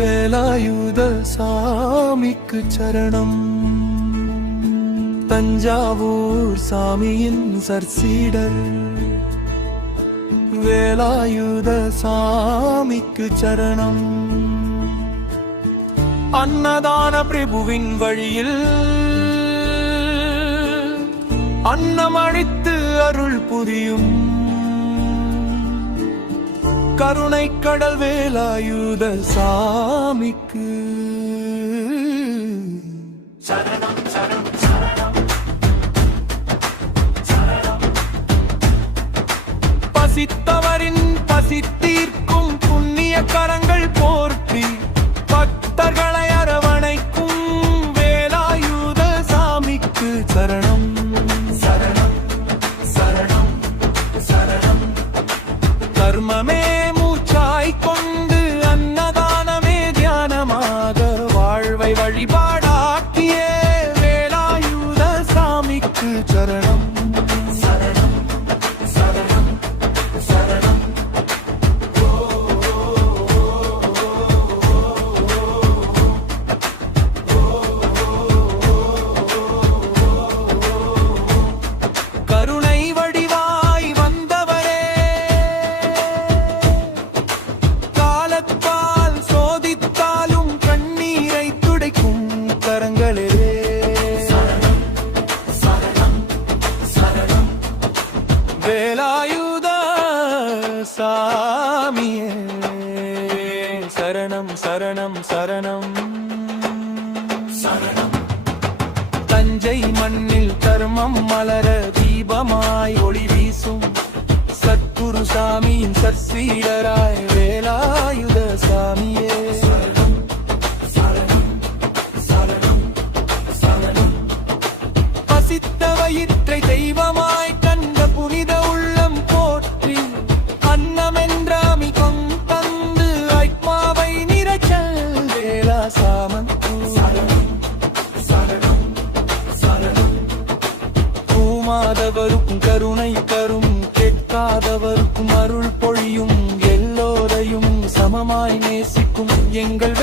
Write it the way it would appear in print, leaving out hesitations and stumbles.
வேலாயுத சாமிக்கு சரணம். தஞ்சாவூர் சாமியின் சர்சீடர் வேலாயுத சாமிக்கு சரணம். அன்னதான பிரபுவின் வழியில் அன்னமளித்து அருள் புரியும் கருணை கடல் வேலாயுத சாமிக்கு சரணம் சரணம் சரணம். பசித்தவரின் பசி தீர்க்கும் புண்ணிய கரங்கள் போற்றி பக்தர்களை அரவணைக்கும் வேலாயுத சாமிக்கு சரணம் சரணம் சரணம் சரணம். கர்மமே மூச்சாய் கொண்டு அன்னதானமே தியானமாக வாழ்வை வழிபாடாக்கிய வேலாயுத சாமிக்கு சரணம் சரணம் சரணம் சரணம். கருணை வடிவாய் வந்தவரே, காலத்தால் சோதித்தாலும் கண்ணீரை துடைக்கும் கரங்களே சரணம் சரணம் சரணம். வேலாயுத சாமியே சரணம் சரணம் சரணம் சரணம். தஞ்சை மண்ணில் தர்மம் மலர தீபமாய் ஒளி வீசும் சத்குரு சாமியின் சற்சீடராய் வேலாயுத சாமியே சரணம் சரணம் சரணம் சரணம். பசித்த வயிற்றை தெய்வமாய் கண்ட புனித உள்ளம் போற்றி அன்னமென்றாமி கொண்டு ஆத்மாவை நிறைச்ச வேலா சாமன் மாதவருக்கும் கருணை தரும் கேட்காதவருக்கும் அருள் பொழியும் எல்லோரையும் சமமாய் நேசிக்கும் எங்கள்